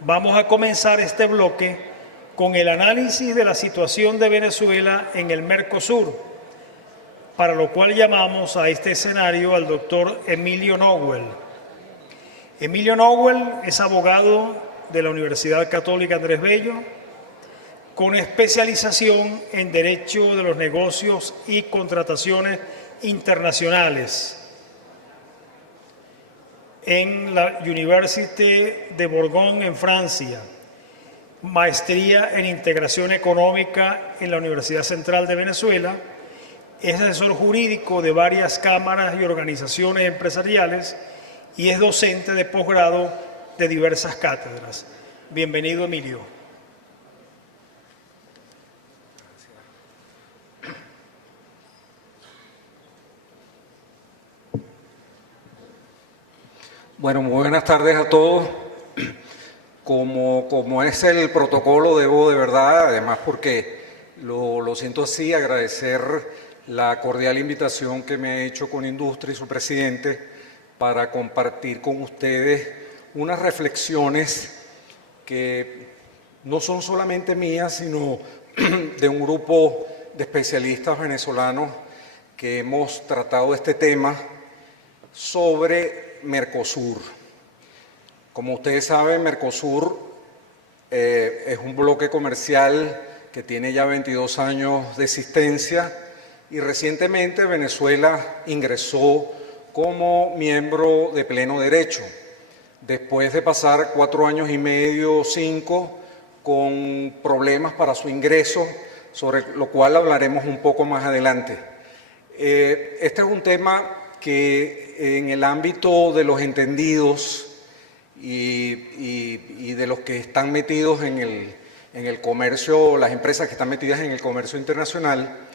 Vamos a comenzar este bloque con el análisis de la situación de Venezuela en el Mercosur, para lo cual llamamos a este escenario al doctor Emilio Nowell. Emilio Nowell es abogado de la Universidad Católica Andrés Bello, con especialización en Derecho de los Negocios y Contrataciones Internacionales en la Université de Bourgogne en Francia, maestría en Integración Económica en la Universidad Central de Venezuela, es asesor jurídico de varias cámaras y organizaciones empresariales y es docente de posgrado de diversas cátedras. Bienvenido, Emilio. Bueno, muy buenas tardes a todos. Como es el protocolo, debo de verdad, además porque lo siento así, agradecer la cordial invitación que me ha hecho Conindustria y su presidente para compartir con ustedes unas reflexiones que no son solamente mías, sino de un grupo de especialistas venezolanos que hemos tratado este tema sobre Mercosur. Como ustedes saben, Mercosur es un bloque comercial que tiene ya 22 años de existencia y recientemente Venezuela ingresó como miembro de pleno derecho, después de pasar 4 años y medio, 5, con problemas para su ingreso, sobre lo cual hablaremos un poco más adelante. Este es un tema que en el ámbito de los entendidos y de los que están metidos en el comercio, las empresas que están metidas en el comercio internacional,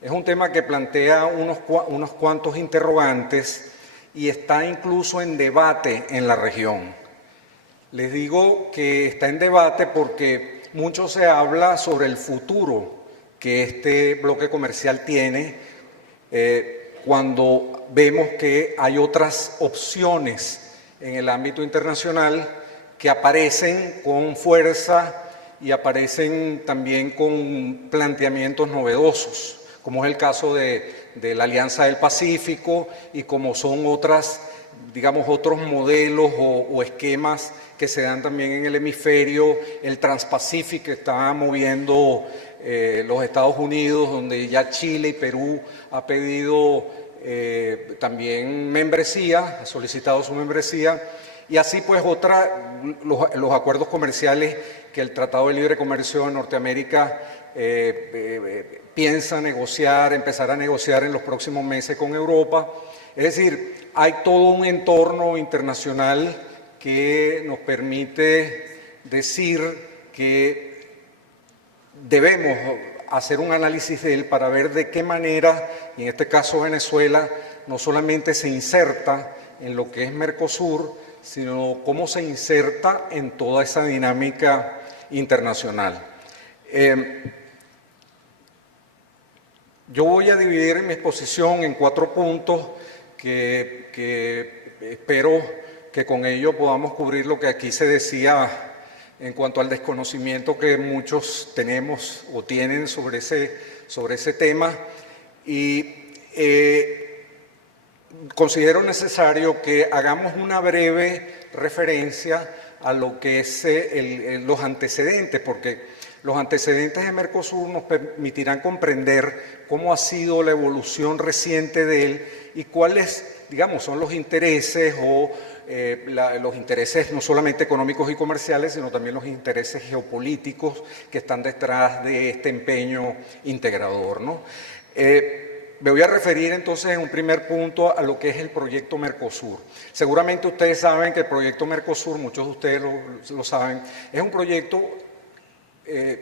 es un tema que plantea unos cuantos interrogantes y está incluso en debate en la región. Les digo que está en debate porque mucho se habla sobre el futuro que este bloque comercial tiene, cuando vemos que hay otras opciones en el ámbito internacional que aparecen con fuerza y aparecen también con planteamientos novedosos, como es el caso de la Alianza del Pacífico y como son otras, digamos, otros modelos o esquemas que se dan también en el hemisferio, el Trans-Pacific que está moviendo los Estados Unidos, donde ya Chile y Perú ha pedido también membresía, ha solicitado su membresía, y así pues los acuerdos comerciales que el Tratado de Libre Comercio de Norteamérica piensa negociar, empezar a negociar en los próximos meses con Europa. Es decir, hay todo un entorno internacional que nos permite decir que debemos hacer un análisis de él para ver de qué manera, y en este caso Venezuela, no solamente se inserta en lo que es Mercosur, sino cómo se inserta en toda esa dinámica internacional. Yo voy a dividir mi exposición en 4 puntos que espero que con ello podamos cubrir lo que aquí se decía en cuanto al desconocimiento que muchos tenemos o tienen sobre ese tema, y considero necesario que hagamos una breve referencia a lo que es los antecedentes, porque los antecedentes de Mercosur nos permitirán comprender cómo ha sido la evolución reciente de él y cuáles, digamos, son los intereses los intereses no solamente económicos y comerciales, sino también los intereses geopolíticos que están detrás de este empeño integrador, ¿no? Me voy a referir entonces en un primer punto a lo que es el proyecto Mercosur. Seguramente ustedes saben que el proyecto Mercosur, muchos de ustedes lo saben, es un proyecto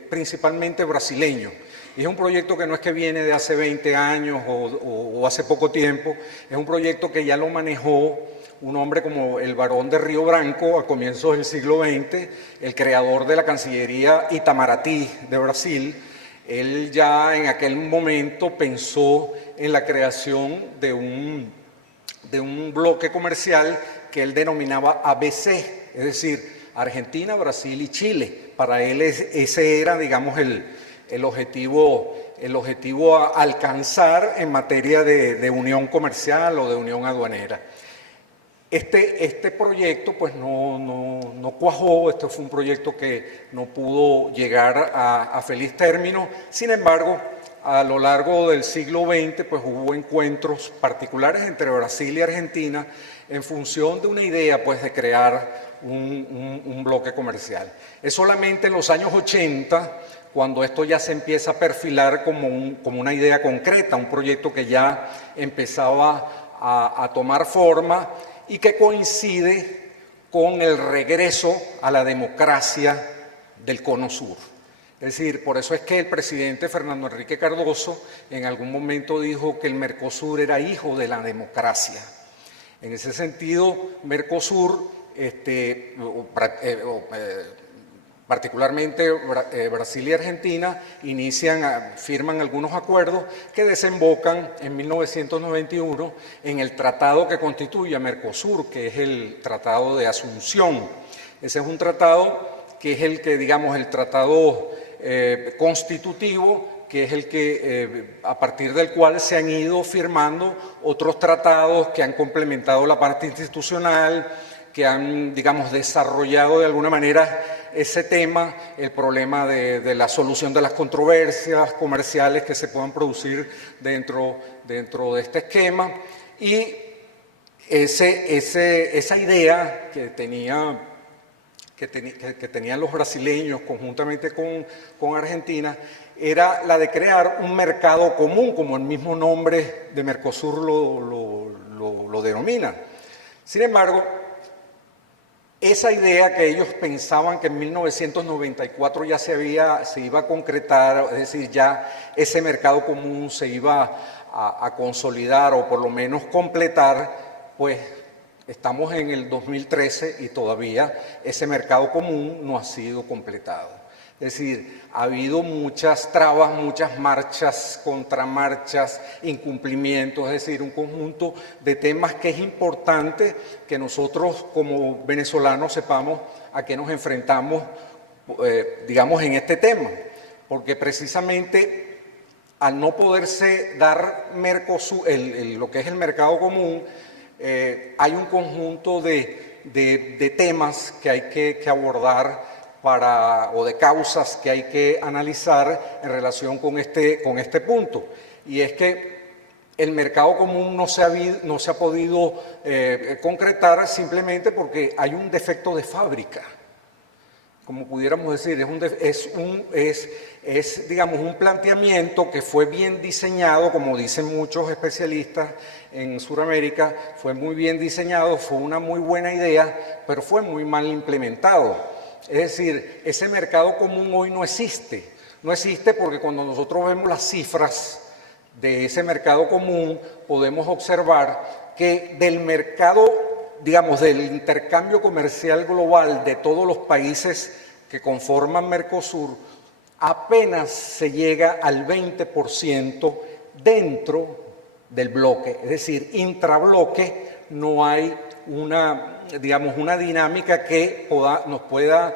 principalmente brasileño. Y es un proyecto que no es que viene de hace 20 años o hace poco tiempo, es un proyecto que ya lo manejó un hombre como el Barón de Río Branco a comienzos del siglo XX, el creador de la Cancillería Itamaraty de Brasil. Él ya en aquel momento pensó en la creación de un bloque comercial que él denominaba ABC, es decir, Argentina, Brasil y Chile. Para él ese era, digamos, el objetivo a alcanzar en materia de unión comercial o de unión aduanera. Este proyecto pues no cuajó, este fue un proyecto que no pudo llegar a feliz término. Sin embargo, a lo largo del siglo XX pues hubo encuentros particulares entre Brasil y Argentina en función de una idea pues de crear un bloque comercial. Es solamente en los años 80 cuando esto ya se empieza a perfilar como una idea concreta, un proyecto que ya empezaba a tomar forma y que coincide con el regreso a la democracia del Cono Sur. Es decir, por eso es que el presidente Fernando Henrique Cardoso en algún momento dijo que el Mercosur era hijo de la democracia. En ese sentido, Mercosur, particularmente Brasil y Argentina, firman algunos acuerdos que desembocan en 1991 en el tratado que constituye a Mercosur, que es el Tratado de Asunción. Ese es un tratado que es el que, digamos, el tratado constitutivo, que es el que, a partir del cual se han ido firmando otros tratados que han complementado la parte institucional, que han, digamos, desarrollado de alguna manera ese tema, el problema de la solución de las controversias comerciales que se puedan producir dentro de este esquema. Y esa idea que tenían los brasileños conjuntamente con Argentina era la de crear un mercado común, como el mismo nombre de Mercosur lo denomina. Sin embargo, esa idea que ellos pensaban que en 1994 ya se iba a concretar, es decir, ya ese mercado común se iba a consolidar o por lo menos completar, pues estamos en el 2013 y todavía ese mercado común no ha sido completado. Es decir, ha habido muchas trabas, muchas marchas, contramarchas, incumplimientos, es decir, un conjunto de temas que es importante que nosotros como venezolanos sepamos a qué nos enfrentamos, digamos, en este tema. Porque precisamente al no poderse dar Mercosur, lo que es el mercado común, hay un conjunto de temas que hay que abordar o de causas que hay que analizar en relación con este punto. Y es que el mercado común no se ha podido concretar simplemente porque hay un defecto de fábrica. Como pudiéramos decir, es digamos, un planteamiento que fue bien diseñado, como dicen muchos especialistas en Sudamérica, fue muy bien diseñado, fue una muy buena idea, pero fue muy mal implementado. Es decir, ese mercado común hoy no existe. No existe porque cuando nosotros vemos las cifras de ese mercado común, podemos observar que del mercado, digamos, del intercambio comercial global de todos los países que conforman Mercosur, apenas se llega al 20% dentro del bloque. Es decir, intrabloque no hay una dinámica que nos pueda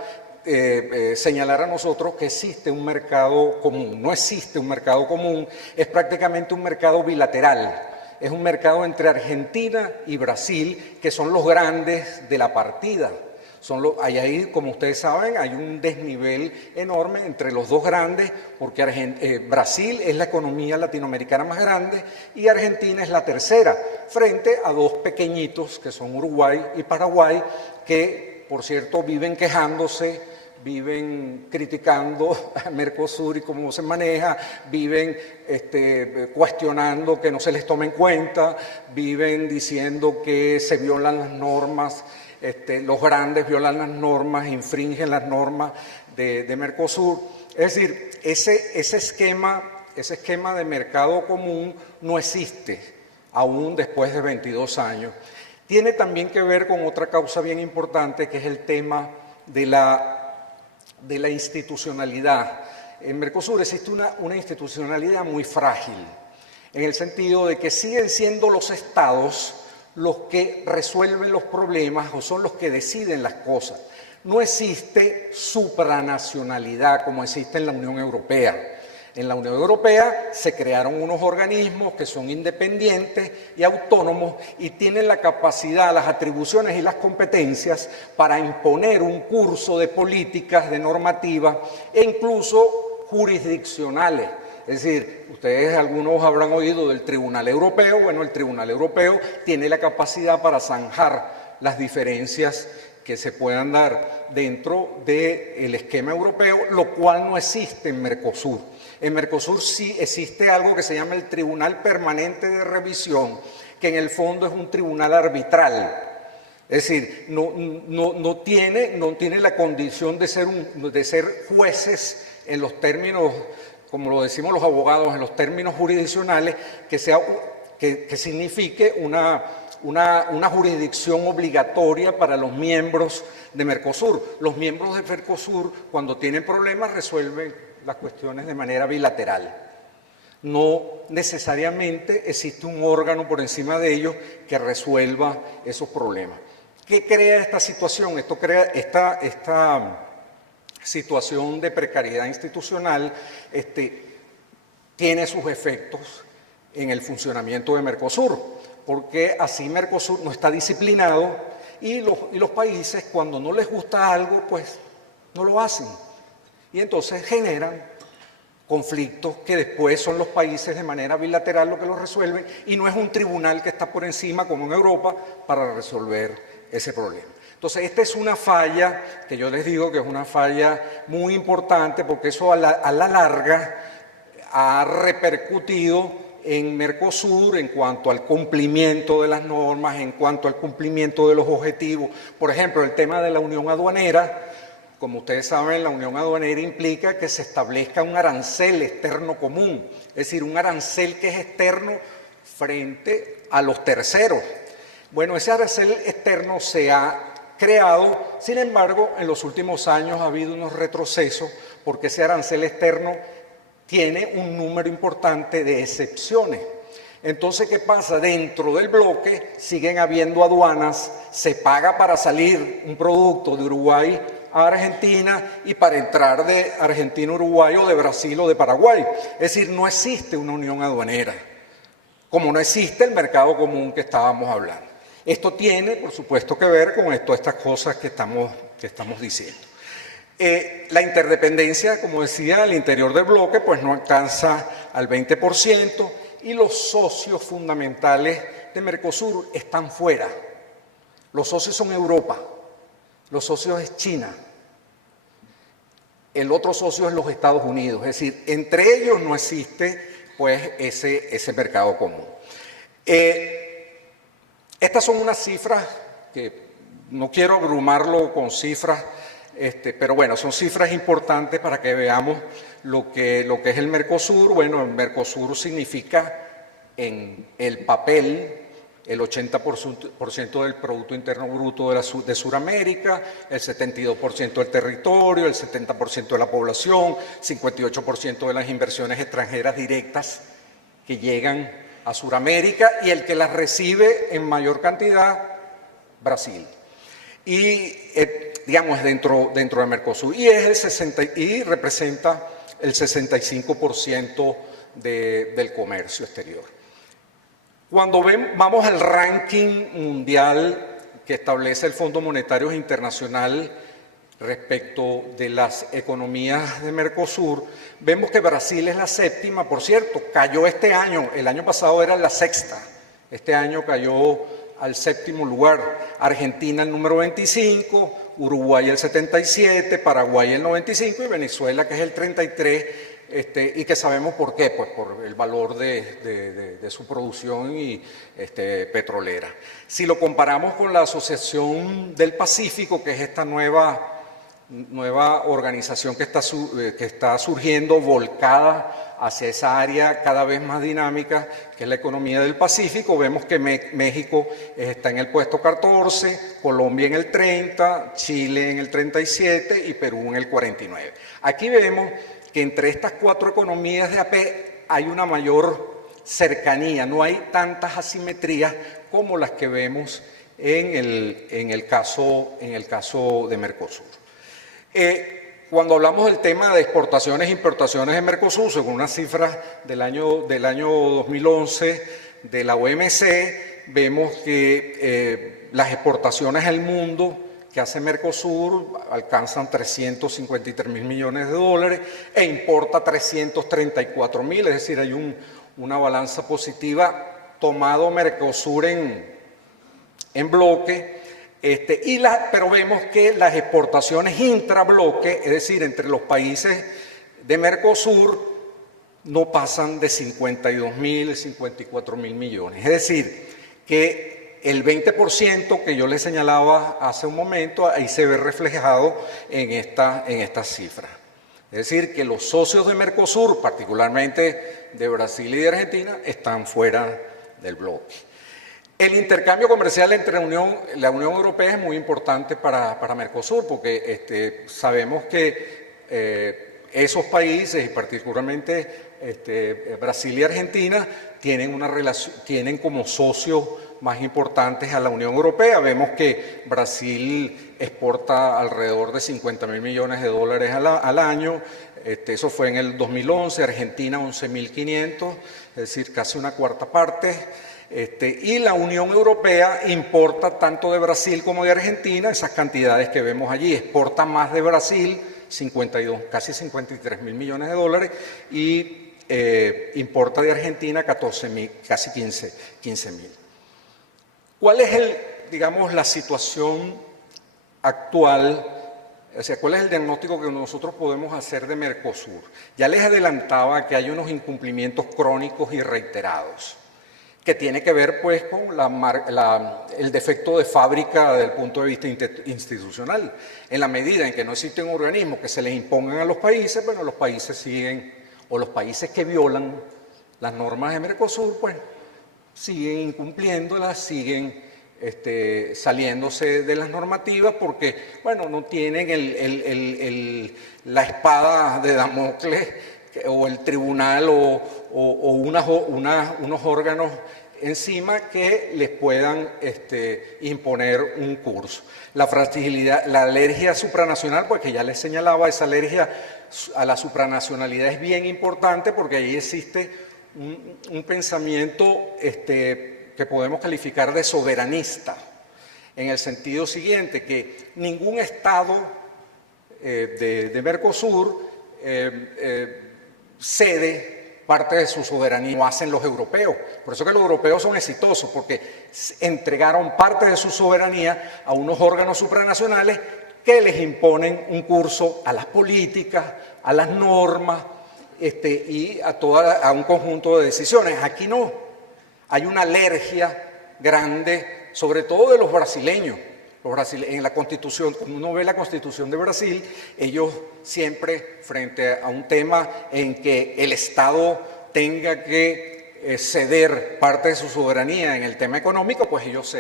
señalar a nosotros que existe un mercado común. No existe un mercado común, es prácticamente un mercado bilateral. Es un mercado entre Argentina y Brasil, que son los grandes de la partida. Ahí, como ustedes saben, hay un desnivel enorme entre los dos grandes, porque Brasil es la economía latinoamericana más grande y Argentina es la tercera, frente a dos pequeñitos que son Uruguay y Paraguay, que, por cierto, viven quejándose, viven criticando a Mercosur y cómo se maneja, viven cuestionando que no se les tome en cuenta, viven diciendo que se violan las normas. Los grandes violan las normas, infringen las normas de Mercosur. Es decir, ese esquema de mercado común no existe aún después de 22 años. Tiene también que ver con otra causa bien importante, que es el tema de la institucionalidad. En Mercosur existe una institucionalidad muy frágil, en el sentido de que siguen siendo los estados los que resuelven los problemas o son los que deciden las cosas. No existe supranacionalidad como existe en la Unión Europea. En la Unión Europea se crearon unos organismos que son independientes y autónomos y tienen la capacidad, las atribuciones y las competencias para imponer un curso de políticas, de normativas e incluso jurisdiccionales. Es decir, ustedes algunos habrán oído del Tribunal Europeo. Bueno, el Tribunal Europeo tiene la capacidad para zanjar las diferencias que se puedan dar dentro del esquema europeo, lo cual no existe en Mercosur. En Mercosur sí existe algo que se llama el Tribunal Permanente de Revisión, que en el fondo es un tribunal arbitral. Es decir, no tiene la condición de ser jueces en los términos, como lo decimos los abogados, en los términos jurisdiccionales, que signifique una jurisdicción obligatoria para los miembros de Mercosur. Los miembros de Mercosur, cuando tienen problemas, resuelven las cuestiones de manera bilateral. No necesariamente existe un órgano por encima de ellos que resuelva esos problemas. ¿Qué crea esta situación? Esto crea esta situación de precariedad institucional, tiene sus efectos en el funcionamiento de Mercosur, porque así Mercosur no está disciplinado y los países, cuando no les gusta algo, pues no lo hacen. Y entonces generan conflictos que después son los países de manera bilateral los que los resuelven y no es un tribunal que está por encima, como en Europa, para resolver ese problema. Entonces, esta es una falla que yo les digo que es una falla muy importante porque eso a la larga ha repercutido en Mercosur en cuanto al cumplimiento de las normas, en cuanto al cumplimiento de los objetivos. Por ejemplo, el tema de la unión aduanera. Como ustedes saben, la unión aduanera implica que se establezca un arancel externo común, es decir, un arancel que es externo frente a los terceros. Bueno, ese arancel externo se ha creado, sin embargo, en los últimos años ha habido unos retrocesos porque ese arancel externo tiene un número importante de excepciones. Entonces, ¿qué pasa? Dentro del bloque siguen habiendo aduanas, se paga para salir un producto de Uruguay a Argentina y para entrar de Argentina a Uruguay o de Brasil o de Paraguay. Es decir, no existe una unión aduanera, como no existe el mercado común que estábamos hablando. Esto tiene, por supuesto, que ver con todas estas cosas que estamos diciendo. La interdependencia, como decía, al interior del bloque, pues no alcanza al 20% y los socios fundamentales de Mercosur están fuera. Los socios son Europa, los socios es China, el otro socio es los Estados Unidos, es decir, entre ellos no existe pues ese mercado común. Estas son unas cifras que no quiero abrumarlo con cifras, pero bueno, son cifras importantes para que veamos lo que es el Mercosur. Bueno, el Mercosur significa en el papel el 80% del Producto Interno Bruto de Sudamérica, el 72% del territorio, el 70% de la población, 58% de las inversiones extranjeras directas que llegan a Sudamérica y el que las recibe en mayor cantidad, Brasil. Y digamos dentro de Mercosur y representa el 65% del comercio exterior. Cuando vamos al ranking mundial que establece el Fondo Monetario Internacional respecto de las economías de Mercosur, vemos que Brasil es la séptima, por cierto, cayó este año, el año pasado era la sexta, este año cayó al séptimo lugar, Argentina el número 25, Uruguay el 77, Paraguay el 95 y Venezuela que es el 33, y que sabemos por qué, pues por el valor de su producción y petrolera. Si lo comparamos con la Asociación del Pacífico, que es esta nueva organización que está surgiendo, volcada hacia esa área cada vez más dinámica, que es la economía del Pacífico, vemos que México está en el puesto 14, Colombia en el 30, Chile en el 37 y Perú en el 49. Aquí vemos que entre estas cuatro economías de AP hay una mayor cercanía, no hay tantas asimetrías como las que vemos en el caso de Mercosur. Cuando hablamos del tema de exportaciones e importaciones de Mercosur, según unas cifras del año 2011 de la OMC, vemos que las exportaciones al mundo que hace Mercosur alcanzan 353 mil millones de dólares e importa 334 mil, es decir, hay una balanza positiva tomado Mercosur en bloque. Pero vemos que las exportaciones intrabloque, es decir, entre los países de Mercosur, no pasan de 52 mil, 54 mil millones. Es decir, que el 20% que yo les señalaba hace un momento, ahí se ve reflejado en estas cifras. Es decir, que los socios de Mercosur, particularmente de Brasil y de Argentina, están fuera del bloque. El intercambio comercial entre la Unión Europea es muy importante para Mercosur porque sabemos que esos países, y particularmente Brasil y Argentina, tienen como socios más importantes a la Unión Europea. Vemos que Brasil exporta alrededor de 50 mil millones de dólares al año. Eso fue en el 2011, Argentina 11.500, es decir, casi una cuarta parte. Y la Unión Europea importa tanto de Brasil como de Argentina esas cantidades que vemos allí. Exporta más de Brasil, casi 53 mil millones de dólares, y importa de Argentina 14 mil, casi 15 mil. ¿Cuál es la situación actual? O sea, ¿cuál es el diagnóstico que nosotros podemos hacer de Mercosur? Ya les adelantaba que hay unos incumplimientos crónicos y reiterados, que tiene que ver pues con el defecto de fábrica desde el punto de vista institucional. En la medida en que no existen organismos que se les impongan a los países, bueno, los países siguen, o los países que violan las normas de Mercosur, pues siguen incumpliéndolas, siguen saliéndose de las normativas porque, bueno, no tienen la espada de Damocles o el tribunal o unos órganos encima que les puedan imponer un curso. La fragilidad, la alergia supranacional, pues que ya les señalaba, esa alergia a la supranacionalidad es bien importante porque ahí existe un pensamiento que podemos calificar de soberanista, en el sentido siguiente, que ningún Estado de Mercosur cede parte de su soberanía, como hacen los europeos. Por eso que los europeos son exitosos, porque entregaron parte de su soberanía a unos órganos supranacionales que les imponen un curso a las políticas, a las normas y a un conjunto de decisiones. Aquí no, hay una alergia grande, sobre todo de los brasileños. En la Constitución, cuando uno ve la Constitución de Brasil, ellos siempre, frente a un tema en que el Estado tenga que ceder parte de su soberanía en el tema económico, pues ellos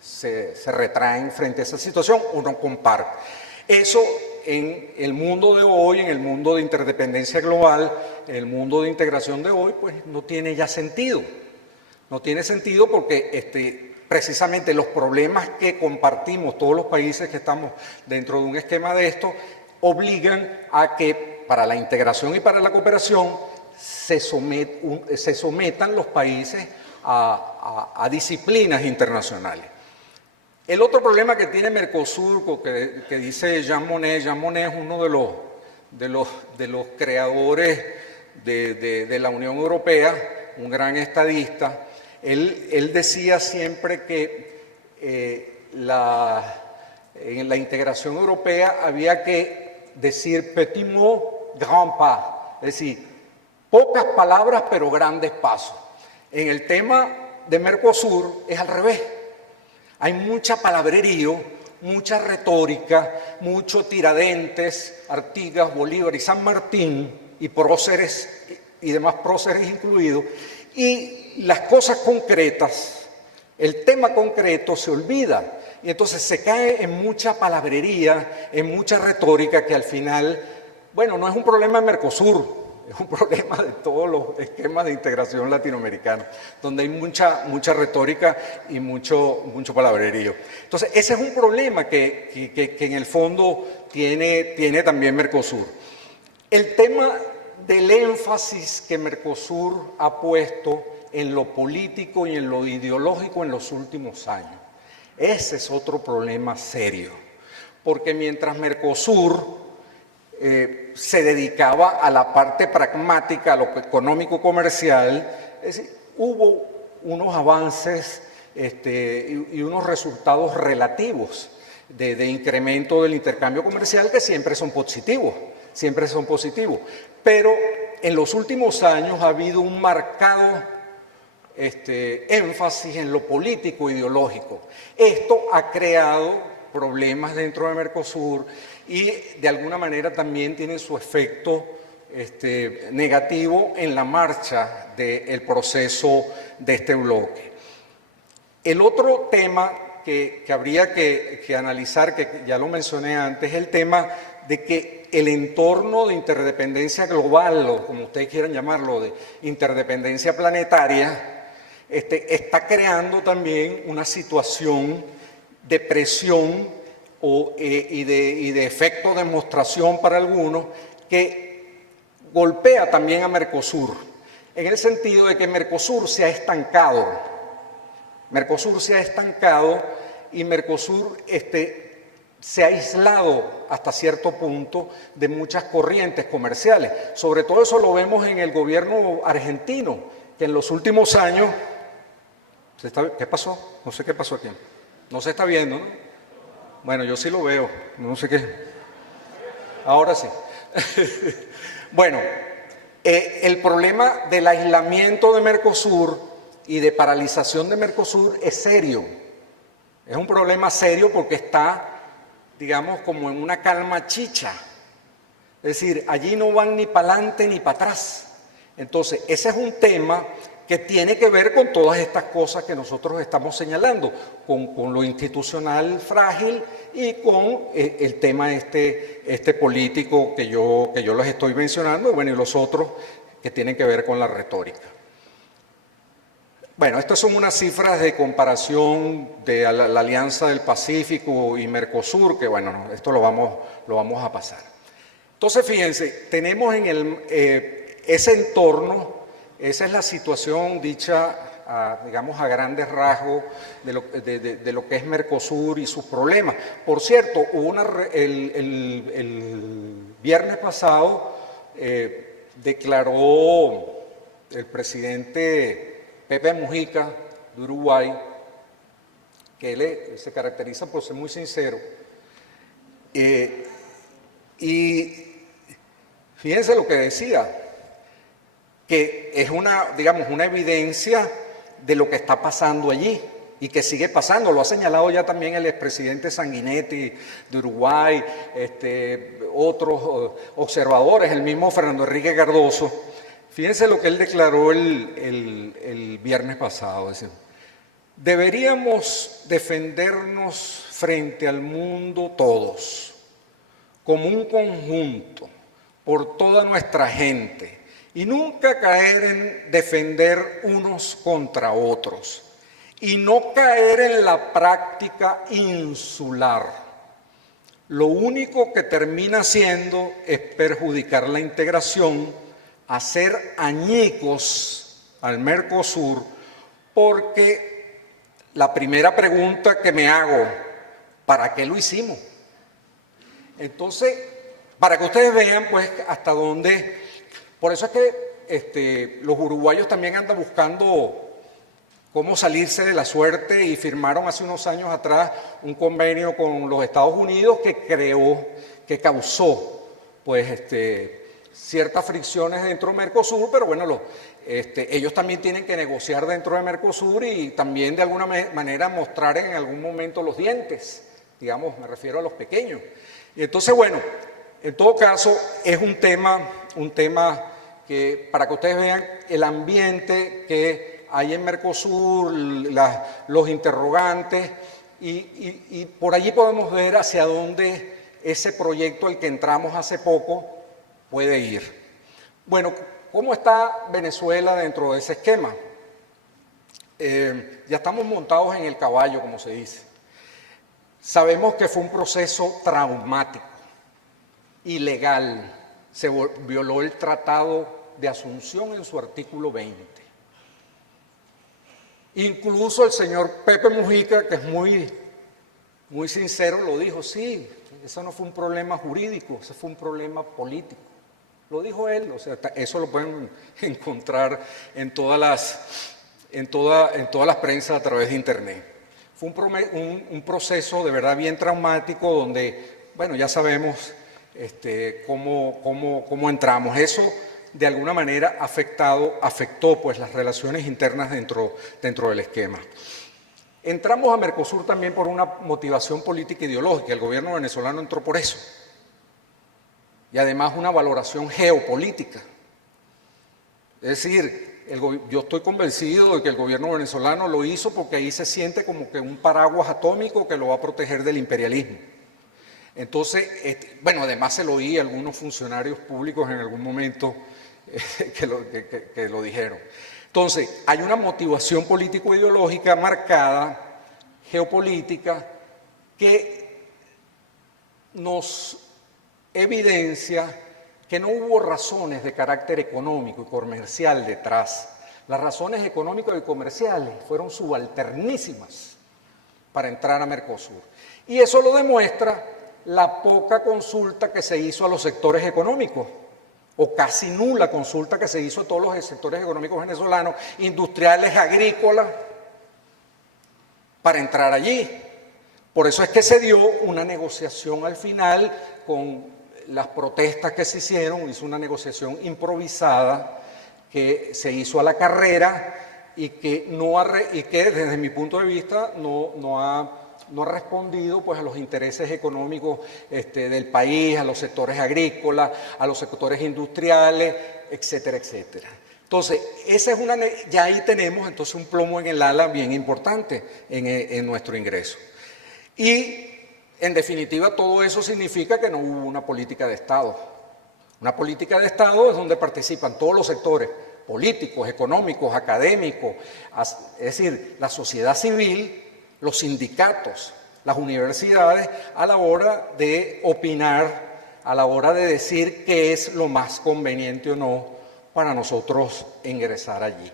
se retraen frente a esa situación o no comparten. Eso en el mundo de hoy, en el mundo de interdependencia global, en el mundo de integración de hoy, pues no tiene ya sentido. No tiene sentido porque precisamente los problemas que compartimos todos los países que estamos dentro de un esquema de esto obligan a que para la integración y para la cooperación se sometan los países a disciplinas internacionales. El otro problema que tiene Mercosur, que dice Jean Monnet es uno de los creadores de la Unión Europea, un gran estadista. Él decía siempre que en la integración europea había que decir petit mot, grand pas, es decir, pocas palabras pero grandes pasos. En el tema de Mercosur es al revés. Hay mucha palabrerío, mucha retórica, mucho Tiradentes, Artigas, Bolívar y San Martín, y próceres y demás próceres incluidos, y las cosas concretas, el tema concreto se olvida, y entonces se cae en mucha palabrería, en mucha retórica que al final, bueno, no es un problema de Mercosur, es un problema de todos los esquemas de integración latinoamericana, donde hay mucha retórica y mucho palabrerío. Entonces, ese es un problema que en el fondo tiene también Mercosur. El tema del énfasis que Mercosur ha puesto en lo político y en lo ideológico en los últimos años. Ese es otro problema serio, porque mientras Mercosur se dedicaba a la parte pragmática, a lo económico-comercial, es decir, hubo unos avances y unos resultados relativos de incremento del intercambio comercial que siempre son positivos, pero en los últimos años ha habido un marcado énfasis en lo político ideológico. Esto ha creado problemas dentro de Mercosur y de alguna manera también tiene su efecto negativo en la marcha del proceso de este bloque. El otro tema que habría que analizar, que ya lo mencioné antes, es el tema de que el entorno de interdependencia global, o como ustedes quieran llamarlo, de interdependencia planetaria, está creando también una situación de presión y de efecto de demostración para algunos que golpea también a Mercosur, en el sentido de que Mercosur se ha estancado. Y Mercosur se ha aislado hasta cierto punto de muchas corrientes comerciales. Sobre todo eso lo vemos en el gobierno argentino, que en los últimos años... ¿Qué pasó? No sé qué pasó aquí. No se está viendo, ¿no? Bueno, yo sí lo veo, no sé qué. Ahora sí. Bueno, el problema del aislamiento de Mercosur y de paralización de Mercosur es serio. Es un problema serio porque está, digamos, como en una calma chicha. Es decir, allí no van ni para adelante ni para atrás. Entonces, ese es un tema que tiene que ver con todas estas cosas que nosotros estamos señalando, con lo institucional frágil y con el tema político que yo les estoy mencionando, y bueno, y los otros que tienen que ver con la retórica. Bueno, estas son unas cifras de comparación de la Alianza del Pacífico y Mercosur, que bueno, esto lo vamos a pasar. Entonces, fíjense, tenemos en ese entorno. Esa es la situación dicha, digamos, a grandes rasgos de lo que es Mercosur y sus problemas. Por cierto, hubo el viernes pasado declaró el presidente Pepe Mujica de Uruguay, que él se caracteriza por ser muy sincero, y fíjense lo que decía, que es digamos, una evidencia de lo que está pasando allí y que sigue pasando. Lo ha señalado ya también el expresidente Sanguinetti de Uruguay, otros observadores, el mismo Fernando Enrique Cardoso. Fíjense lo que él declaró el viernes pasado. Es decir, deberíamos defendernos frente al mundo todos, como un conjunto, por toda nuestra gente, y nunca caer en defender unos contra otros y no caer en la práctica insular. Lo único que termina haciendo es perjudicar la integración, hacer añicos al Mercosur, porque la primera pregunta que me hago, ¿para qué lo hicimos? Entonces, para que ustedes vean pues hasta dónde... Por eso es que los uruguayos también andan buscando cómo salirse de la suerte y firmaron hace unos años atrás un convenio con los Estados Unidos que causó pues ciertas fricciones dentro de Mercosur, pero bueno, ellos también tienen que negociar dentro de Mercosur y también de alguna manera mostrar en algún momento los dientes, digamos, me refiero a los pequeños. Y entonces, bueno, en todo caso es un tema que, para que ustedes vean el ambiente que hay en Mercosur, los interrogantes, y por allí podemos ver hacia dónde ese proyecto al que entramos hace poco puede ir. Bueno, ¿cómo está Venezuela dentro de ese esquema? Ya estamos montados en el caballo, como se dice. Sabemos que fue un proceso traumático, ilegal. Se violó el Tratado de Asunción en su artículo 20. Incluso el señor Pepe Mujica, que es muy sincero, lo dijo, sí, eso no fue un problema jurídico, eso fue un problema político. Lo dijo él, o sea, eso lo pueden encontrar en todas las prensas a través de internet. Fue un proceso de verdad bien traumático donde, bueno, ya sabemos cómo entramos. Eso de alguna manera afectó pues las relaciones internas dentro del esquema. Entramos a Mercosur también por una motivación política e ideológica. El gobierno venezolano entró por eso. Y además una valoración geopolítica. Es decir, yo estoy convencido de que el gobierno venezolano lo hizo porque ahí se siente como que un paraguas atómico que lo va a proteger del imperialismo. Entonces, bueno, además se lo oí a algunos funcionarios públicos en algún momento que lo dijeron. Entonces, hay una motivación político-ideológica marcada, geopolítica, que nos evidencia que no hubo razones de carácter económico y comercial detrás. Las razones económicas y comerciales fueron subalternísimas para entrar a Mercosur. Y eso lo demuestra la poca consulta que se hizo a los sectores económicos, o casi nula consulta que se hizo a todos los sectores económicos venezolanos, industriales, agrícolas, para entrar allí. Por eso es que se dio una negociación al final con las protestas que se hicieron, hizo una negociación improvisada que se hizo a la carrera y que desde mi punto de vista no ha respondido pues a los intereses económicos del país, a los sectores agrícolas, a los sectores industriales, etcétera, etcétera. Entonces, ya ahí tenemos entonces un plomo en el ala bien importante en nuestro ingreso. Y, en definitiva, todo eso significa que no hubo una política de Estado. Una política de Estado es donde participan todos los sectores políticos, económicos, académicos, es decir, la sociedad civil, los sindicatos, las universidades, a la hora de opinar, a la hora de decir qué es lo más conveniente o no para nosotros ingresar allí.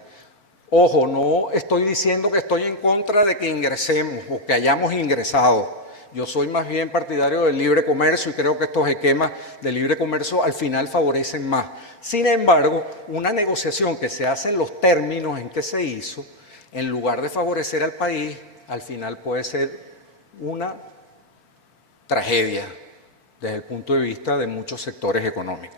Ojo, no estoy diciendo que estoy en contra de que ingresemos o que hayamos ingresado. Yo soy más bien partidario del libre comercio y creo que estos esquemas de libre comercio al final favorecen más. Sin embargo, una negociación que se hace en los términos en que se hizo, en lugar de favorecer al país, al final puede ser una tragedia desde el punto de vista de muchos sectores económicos.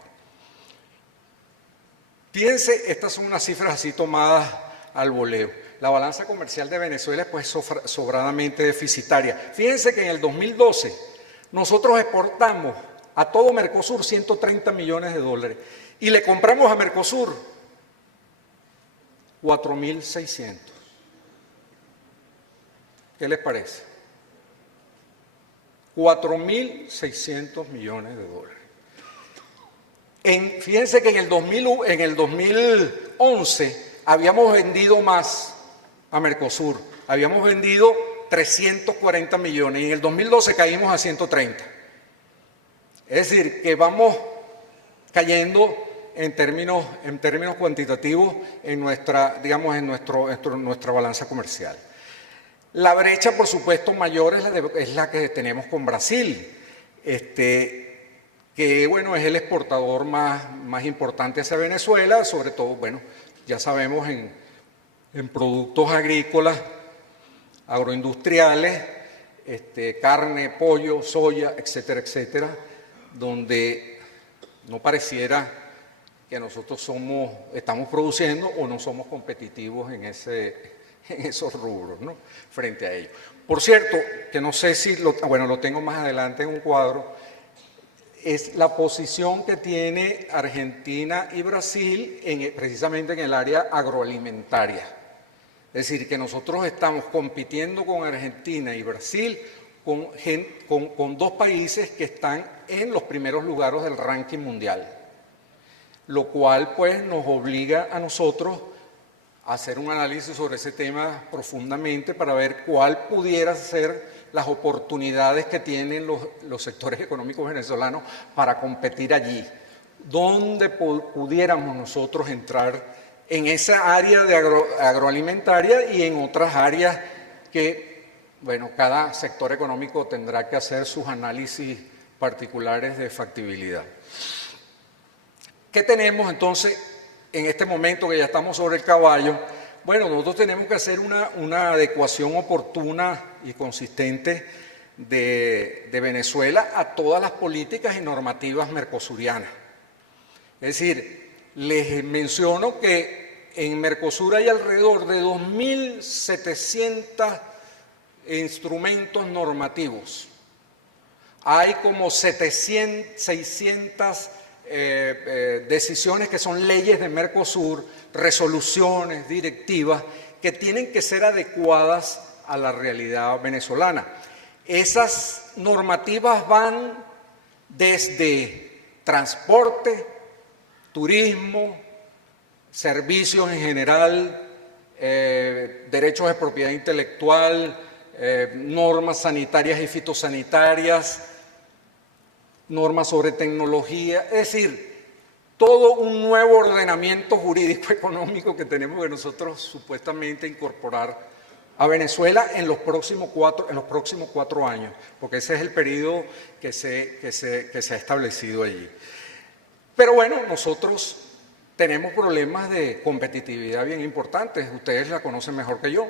Fíjense, estas son unas cifras así tomadas al voleo. La balanza comercial de Venezuela pues, es pues, sobradamente deficitaria. Fíjense que en el 2012 nosotros exportamos a todo Mercosur 130 millones de dólares y le compramos a Mercosur 4.600. ¿Qué les parece? 4.600 millones de dólares. Fíjense que en el 2011 habíamos vendido más a Mercosur, habíamos vendido 340 millones y en el 2012 caímos a 130. Es decir, que vamos cayendo en términos cuantitativos en nuestra balanza comercial. La brecha, por supuesto, mayor es la que tenemos con Brasil, que bueno, es el exportador más importante hacia Venezuela, sobre todo, bueno, ya sabemos en productos agrícolas, agroindustriales, carne, pollo, soya, etcétera, etcétera, donde no pareciera que nosotros estamos produciendo o no somos competitivos en esos rubros, ¿no? Frente a ellos. Por cierto, que no sé si lo tengo más adelante en un cuadro, es la posición que tiene Argentina y Brasil precisamente en el área agroalimentaria. Es decir, que nosotros estamos compitiendo con Argentina y Brasil con dos países que están en los primeros lugares del ranking mundial. lo cual pues nos obliga a nosotros a hacer un análisis sobre ese tema profundamente para ver cuál pudiera ser las oportunidades que tienen los sectores económicos venezolanos para competir allí. ¿Dónde pudiéramos nosotros entrar en esa área de agroalimentaria y en otras áreas que, bueno, cada sector económico tendrá que hacer sus análisis particulares de factibilidad? ¿Qué tenemos entonces en este momento que ya estamos sobre el caballo? Bueno, nosotros tenemos que hacer una adecuación oportuna y consistente de Venezuela a todas las políticas y normativas mercosurianas. Es decir, les menciono que en Mercosur hay alrededor de 2.700 instrumentos normativos. Hay como 600 decisiones que son leyes de Mercosur, resoluciones, directivas, que tienen que ser adecuadas a la realidad venezolana. Esas normativas van desde transporte, turismo, servicios en general, derechos de propiedad intelectual, normas sanitarias y fitosanitarias, normas sobre tecnología, es decir, todo un nuevo ordenamiento jurídico económico que tenemos que nosotros supuestamente incorporar a Venezuela en los próximos 4 años, porque ese es el periodo que se ha establecido allí. Pero bueno, nosotros tenemos problemas de competitividad bien importantes, ustedes la conocen mejor que yo.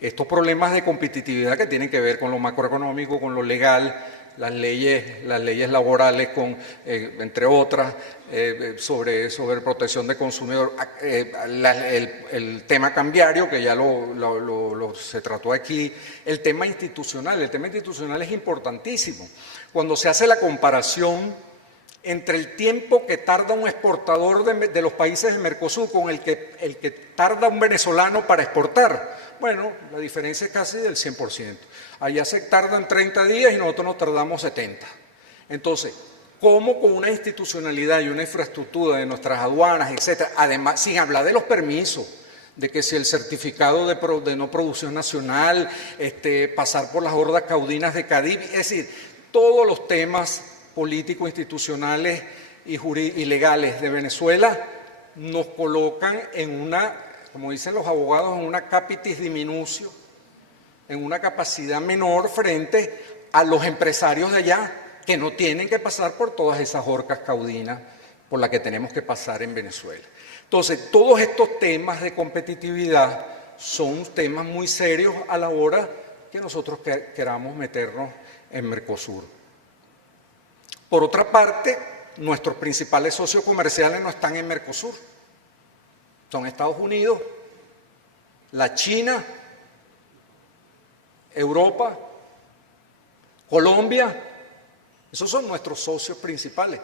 Estos problemas de competitividad que tienen que ver con lo macroeconómico, con lo legal, las leyes laborales, entre otras, sobre protección de consumidor, el tema cambiario, que ya se trató aquí, el tema institucional es importantísimo. Cuando se hace la comparación entre el tiempo que tarda un exportador de los países de Mercosur con el que tarda un venezolano para exportar, bueno, la diferencia es casi del 100%. Allá se tardan 30 días y nosotros nos tardamos 70. Entonces, ¿cómo con una institucionalidad y una infraestructura de nuestras aduanas, etcétera, además, sin hablar de los permisos, de que si el certificado de no producción nacional, pasar por las hordas caudinas de Cadivi, es decir, todos los temas políticos, institucionales y legales de Venezuela nos colocan en una, como dicen los abogados, en una capitis diminutio, en una capacidad menor frente a los empresarios de allá que no tienen que pasar por todas esas horcas caudinas por las que tenemos que pasar en Venezuela. Entonces, todos estos temas de competitividad son temas muy serios a la hora que nosotros queramos meternos en Mercosur. Por otra parte, nuestros principales socios comerciales no están en Mercosur. Son Estados Unidos, la China, Europa, Colombia. Esos son nuestros socios principales.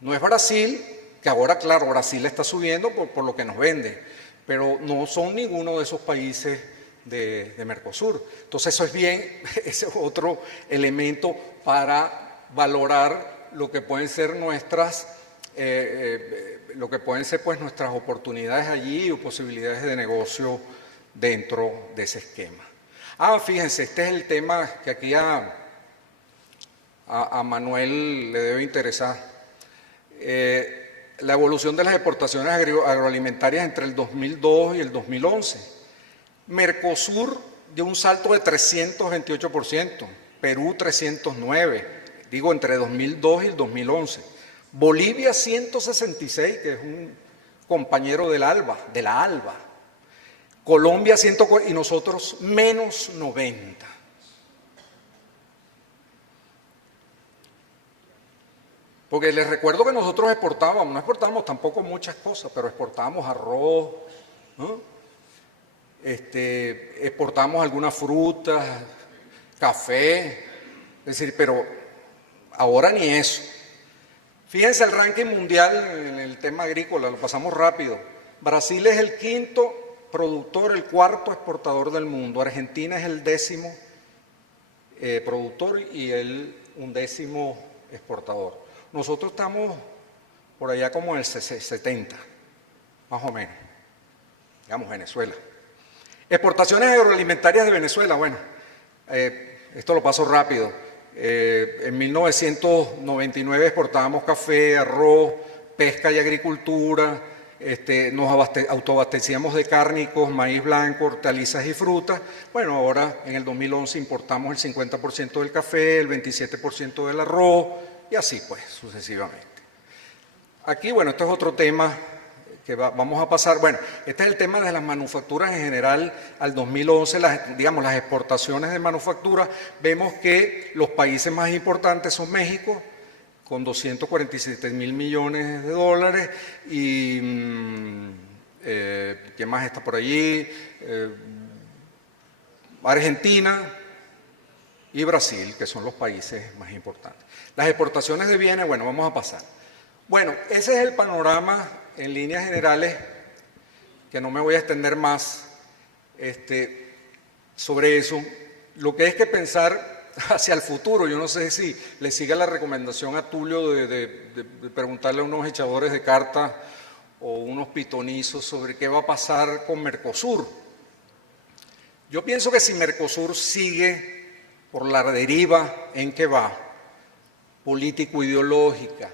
No es Brasil, que ahora, claro, Brasil está subiendo por lo que nos vende, pero no son ninguno de esos países de Mercosur. Entonces, eso es bien, ese es otro elemento para valorar lo que pueden ser nuestras nuestras oportunidades allí o posibilidades de negocio dentro de ese esquema. Fíjense, este es el tema que aquí a Manuel le debe interesar. La evolución de las exportaciones agroalimentarias entre el 2002 y el 2011. Mercosur dio un salto de 328%, Perú 309%, digo entre 2002 y el 2011. Bolivia 166, que es un compañero de la ALBA. Colombia 140 y nosotros menos 90. Porque les recuerdo que nosotros no exportábamos tampoco muchas cosas, pero exportábamos arroz, ¿no? Exportábamos algunas frutas, café, es decir, pero ahora ni eso. Fíjense el ranking mundial en el tema agrícola, lo pasamos rápido. Brasil es el quinto productor, el cuarto exportador del mundo. Argentina es el 10º productor y el 11º exportador. Nosotros estamos por allá como en el 70, más o menos, digamos Venezuela. Exportaciones agroalimentarias de Venezuela, bueno, esto lo paso rápido. En 1999 exportábamos café, arroz, pesca y agricultura, nos autoabastecíamos de cárnicos, maíz blanco, hortalizas y frutas. Bueno, ahora en el 2011 importamos el 50% del café, el 27% del arroz y así pues sucesivamente. Aquí, bueno, esto es otro tema que vamos a pasar. Bueno, este es el tema de las manufacturas en general al 2011, digamos las exportaciones de manufacturas. Vemos que los países más importantes son México, con 247.000 millones de dólares, y ¿quién más está por allí? Argentina y Brasil, que son los países más importantes. Las exportaciones de bienes, bueno, vamos a pasar. Bueno, ese es el panorama en líneas generales, que no me voy a extender más sobre eso. Lo que es que pensar hacia el futuro, yo no sé si le siga la recomendación a Tulio de preguntarle a unos echadores de cartas o unos pitonizos sobre qué va a pasar con Mercosur. Yo pienso que si Mercosur sigue por la deriva en que va, político-ideológica,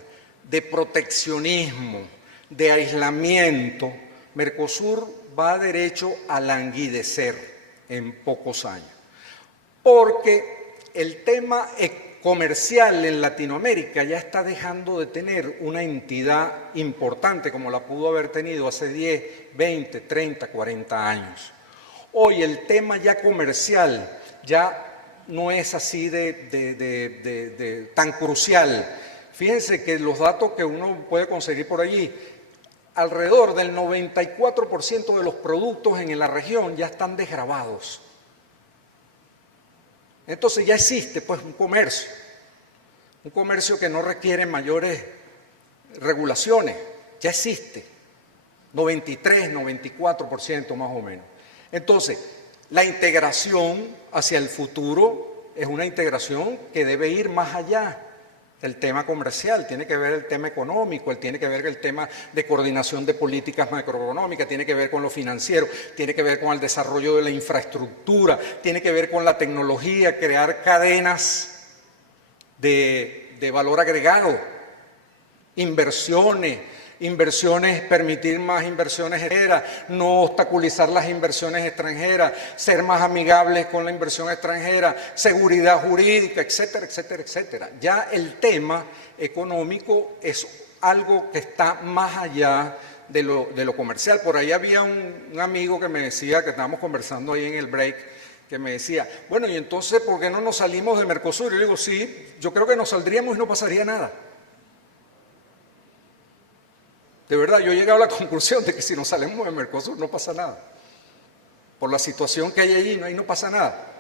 de proteccionismo, de aislamiento, Mercosur va derecho a languidecer en pocos años. Porque el tema comercial en Latinoamérica ya está dejando de tener una entidad importante como la pudo haber tenido hace 10, 20, 30, 40 años. Hoy el tema ya comercial ya no es así tan crucial. Fíjense que los datos que uno puede conseguir por allí, alrededor del 94% de los productos en la región ya están desgravados. Entonces ya existe pues un comercio que no requiere mayores regulaciones, ya existe, 93, 94% más o menos. Entonces, la integración hacia el futuro es una integración que debe ir más allá del tema comercial, tiene que ver el tema económico, tiene que ver el tema de coordinación de políticas macroeconómicas, tiene que ver con lo financiero, tiene que ver con el desarrollo de la infraestructura, tiene que ver con la tecnología, crear cadenas de valor agregado, inversiones, permitir más inversiones extranjeras, no obstaculizar las inversiones extranjeras, ser más amigables con la inversión extranjera, seguridad jurídica, etcétera, etcétera, etcétera. Ya el tema económico es algo que está más allá de lo comercial. Por ahí había un amigo que me decía, que estábamos conversando ahí en el break, que me decía, bueno, y entonces, ¿por qué no nos salimos de Mercosur? Y yo digo, sí, yo creo que nos saldríamos y no pasaría nada. De verdad, yo he llegado a la conclusión de que si nos salimos de Mercosur no pasa nada. Por la situación que hay ahí no pasa nada.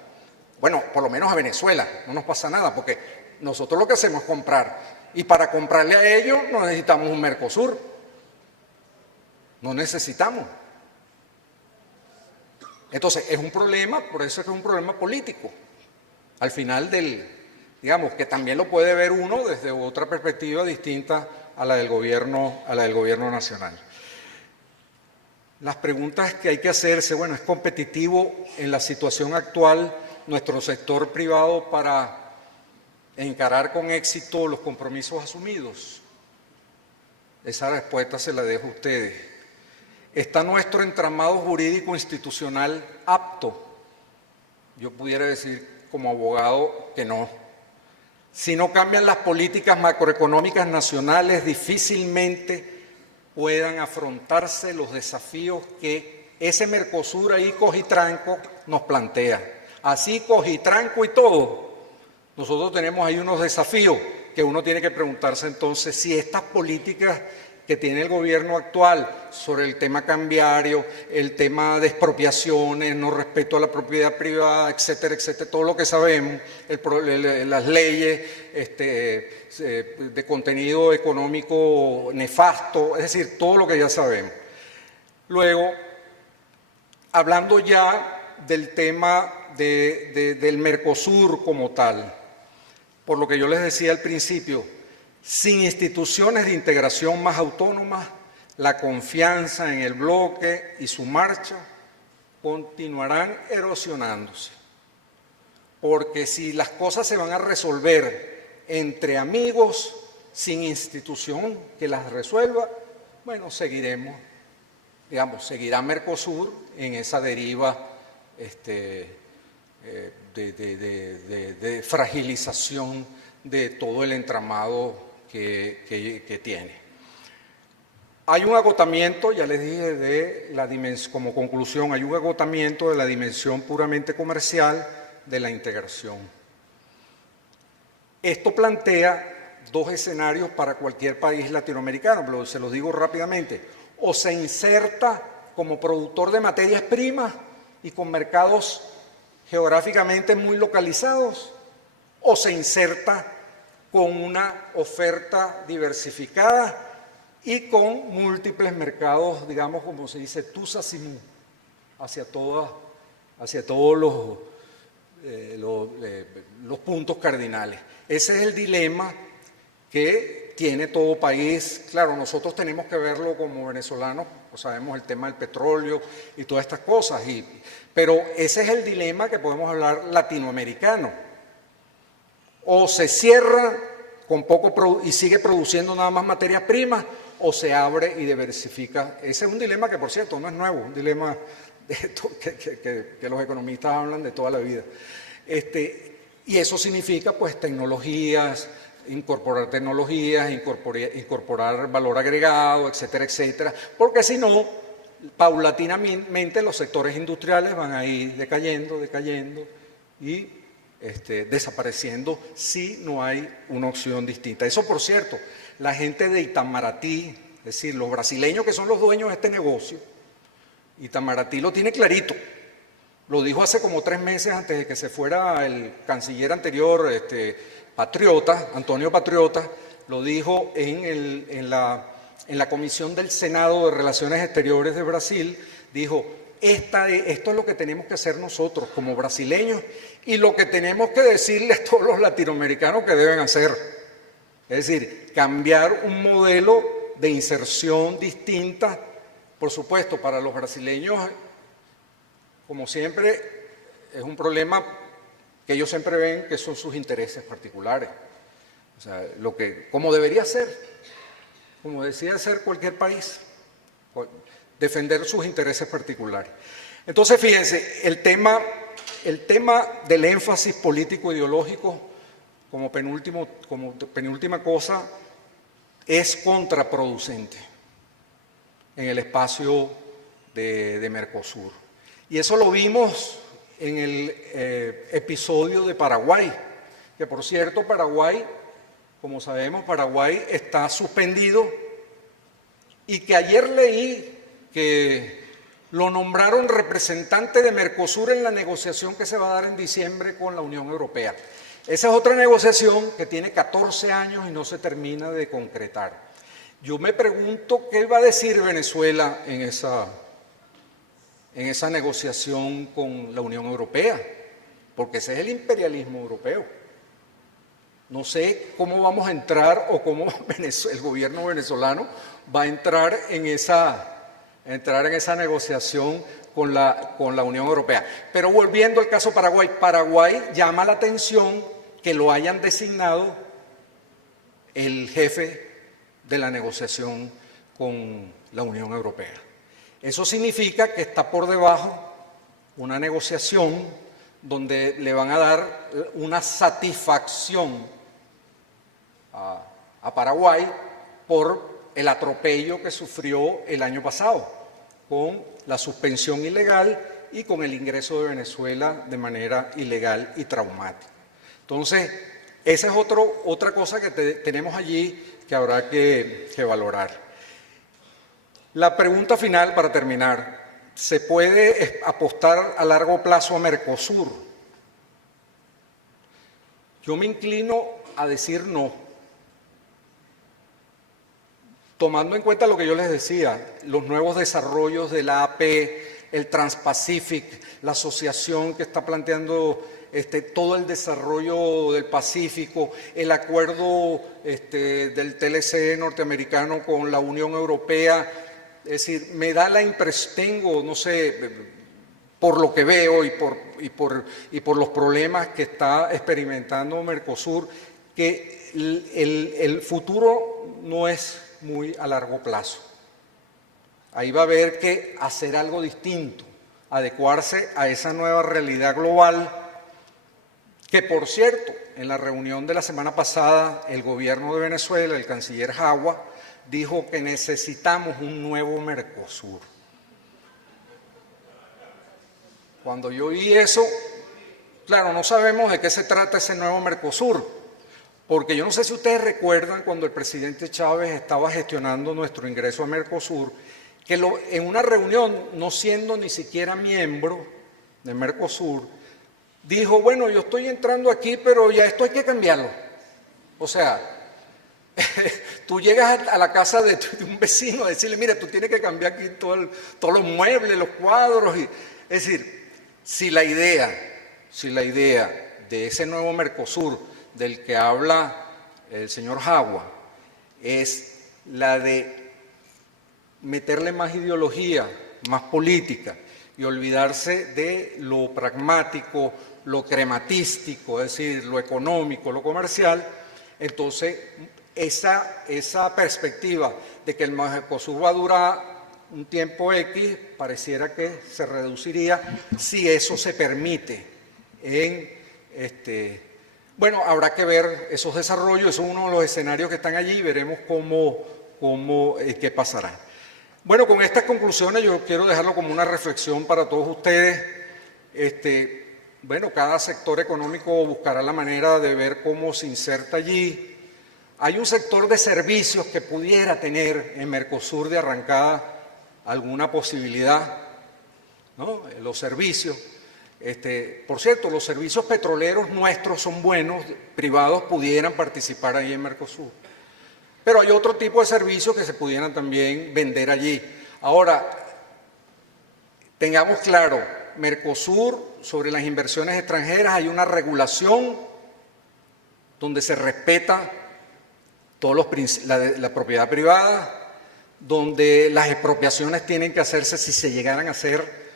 Bueno, por lo menos a Venezuela no nos pasa nada, porque nosotros lo que hacemos es comprar. Y para comprarle a ellos no necesitamos un Mercosur. No necesitamos. Entonces, es un problema, por eso es que es un problema político. Al final digamos, que también lo puede ver uno desde otra perspectiva distinta a la del gobierno nacional. Las preguntas que hay que hacerse, bueno, ¿es competitivo en la situación actual nuestro sector privado para encarar con éxito los compromisos asumidos? Esa respuesta se la dejo a ustedes. ¿Está nuestro entramado jurídico institucional apto? Yo pudiera decir como abogado que no. Si no cambian las políticas macroeconómicas nacionales, difícilmente puedan afrontarse los desafíos que ese Mercosur ahí cojitranco nos plantea. Así cojitranco y todo, nosotros tenemos ahí unos desafíos que uno tiene que preguntarse entonces si estas políticas que tiene el gobierno actual sobre el tema cambiario, el tema de expropiaciones, no respeto a la propiedad privada, etcétera, etcétera, todo lo que sabemos, las leyes de contenido económico nefasto, es decir, todo lo que ya sabemos. Luego, hablando ya del tema del Mercosur como tal, por lo que yo les decía al principio, Sin instituciones de integración más autónomas, la confianza en el bloque y su marcha continuarán erosionándose. Porque si las cosas se van a resolver entre amigos, sin institución que las resuelva, bueno, seguiremos, digamos, seguirá Mercosur en esa deriva de fragilización de todo el entramado que tiene. Hay un agotamiento, ya les dije, de la dimensión, como conclusión, hay un agotamiento de la dimensión puramente comercial de la integración. Esto plantea dos escenarios para cualquier país latinoamericano, pero se los digo rápidamente. O se inserta como productor de materias primas y con mercados geográficamente muy localizados, o se inserta con una oferta diversificada y con múltiples mercados, digamos, como se dice, tous azimuts, hacia todos los puntos cardinales. Ese es el dilema que tiene todo país. Claro, nosotros tenemos que verlo como venezolanos, pues sabemos el tema del petróleo y todas estas cosas, pero ese es el dilema que podemos hablar latinoamericano. O se cierra con poco y sigue produciendo nada más materias primas, o se abre y diversifica. Ese es un dilema que, por cierto, no es nuevo, un dilema que los economistas hablan de toda la vida. Y eso significa, pues, tecnologías, incorporar tecnologías, incorporar valor agregado, etcétera, etcétera, porque si no, paulatinamente los sectores industriales van a ir decayendo y desapareciendo si no hay una opción distinta. Eso, por cierto, la gente de Itamaraty, es decir, los brasileños que son los dueños de este negocio, Itamaraty lo tiene clarito. Lo dijo hace como 3 meses antes de que se fuera el canciller anterior, Patriota, Antonio Patriota, lo dijo en la Comisión del Senado de Relaciones Exteriores de Brasil, dijo: esto es lo que tenemos que hacer nosotros como brasileños y lo que tenemos que decirle a todos los latinoamericanos que deben hacer. Es decir, cambiar un modelo de inserción distinta, por supuesto, para los brasileños, como siempre, es un problema que ellos siempre ven que son sus intereses particulares. O sea, como debería ser, como decía ser cualquier país, defender sus intereses particulares. Entonces, fíjense, el tema del énfasis político-ideológico como penúltima cosa es contraproducente en el espacio de Mercosur. Y eso lo vimos en el episodio de Paraguay, que por cierto Paraguay, como sabemos, Paraguay está suspendido y que ayer leí que lo nombraron representante de Mercosur en la negociación que se va a dar en diciembre con la Unión Europea. Esa es otra negociación que tiene 14 años y no se termina de concretar. Yo me pregunto qué va a decir Venezuela en esa negociación con la Unión Europea, porque ese es el imperialismo europeo. No sé cómo vamos a entrar o cómo el gobierno venezolano va a entrar en esa negociación con la Unión Europea. Pero volviendo al caso Paraguay, Paraguay llama la atención que lo hayan designado el jefe de la negociación con la Unión Europea. Eso significa que está por debajo una negociación donde le van a dar una satisfacción a Paraguay por el atropello que sufrió el año pasado, con la suspensión ilegal y con el ingreso de Venezuela de manera ilegal y traumática. Entonces, esa es otra cosa que tenemos allí que habrá que valorar. La pregunta final para terminar: ¿se puede apostar a largo plazo a Mercosur? Yo me inclino a decir no. Tomando en cuenta lo que yo les decía, los nuevos desarrollos de la AP, el Trans-Pacific, la asociación que está planteando todo el desarrollo del Pacífico, el acuerdo del TLC norteamericano con la Unión Europea. Es decir, me da la impresión, tengo, no sé, por lo que veo y por los problemas que está experimentando Mercosur, que el futuro no es muy a largo plazo. Ahí va a haber que hacer algo distinto, adecuarse a esa nueva realidad global, que por cierto, en la reunión de la semana pasada, el gobierno de Venezuela, el canciller Jagua, dijo que necesitamos un nuevo Mercosur. Cuando yo oí eso, claro, no sabemos de qué se trata ese nuevo Mercosur, porque yo no sé si ustedes recuerdan cuando el presidente Chávez estaba gestionando nuestro ingreso a Mercosur, que en una reunión, no siendo ni siquiera miembro de Mercosur, dijo, bueno, yo estoy entrando aquí, pero ya esto hay que cambiarlo. O sea, tú llegas a la casa de un vecino a decirle, mira, tú tienes que cambiar aquí todos los muebles, los cuadros. Es decir, si la idea de ese nuevo Mercosur del que habla el señor Jagua es la de meterle más ideología, más política y olvidarse de lo pragmático, lo crematístico, es decir, lo económico, lo comercial, entonces esa perspectiva de que el Mercosur va a durar un tiempo X pareciera que se reduciría si eso se permite bueno, habrá que ver esos desarrollos, eso es uno de los escenarios que están allí y veremos qué pasará. Bueno, con estas conclusiones yo quiero dejarlo como una reflexión para todos ustedes. Bueno, cada sector económico buscará la manera de ver cómo se inserta allí. Hay un sector de servicios que pudiera tener en Mercosur de arrancada alguna posibilidad, ¿no? Los servicios. Por cierto, los servicios petroleros nuestros son buenos, privados pudieran participar ahí en Mercosur. Pero hay otro tipo de servicios que se pudieran también vender allí. Ahora, tengamos claro, Mercosur, sobre las inversiones extranjeras, hay una regulación donde se respeta la propiedad privada, donde las expropiaciones tienen que hacerse si se llegaran a hacer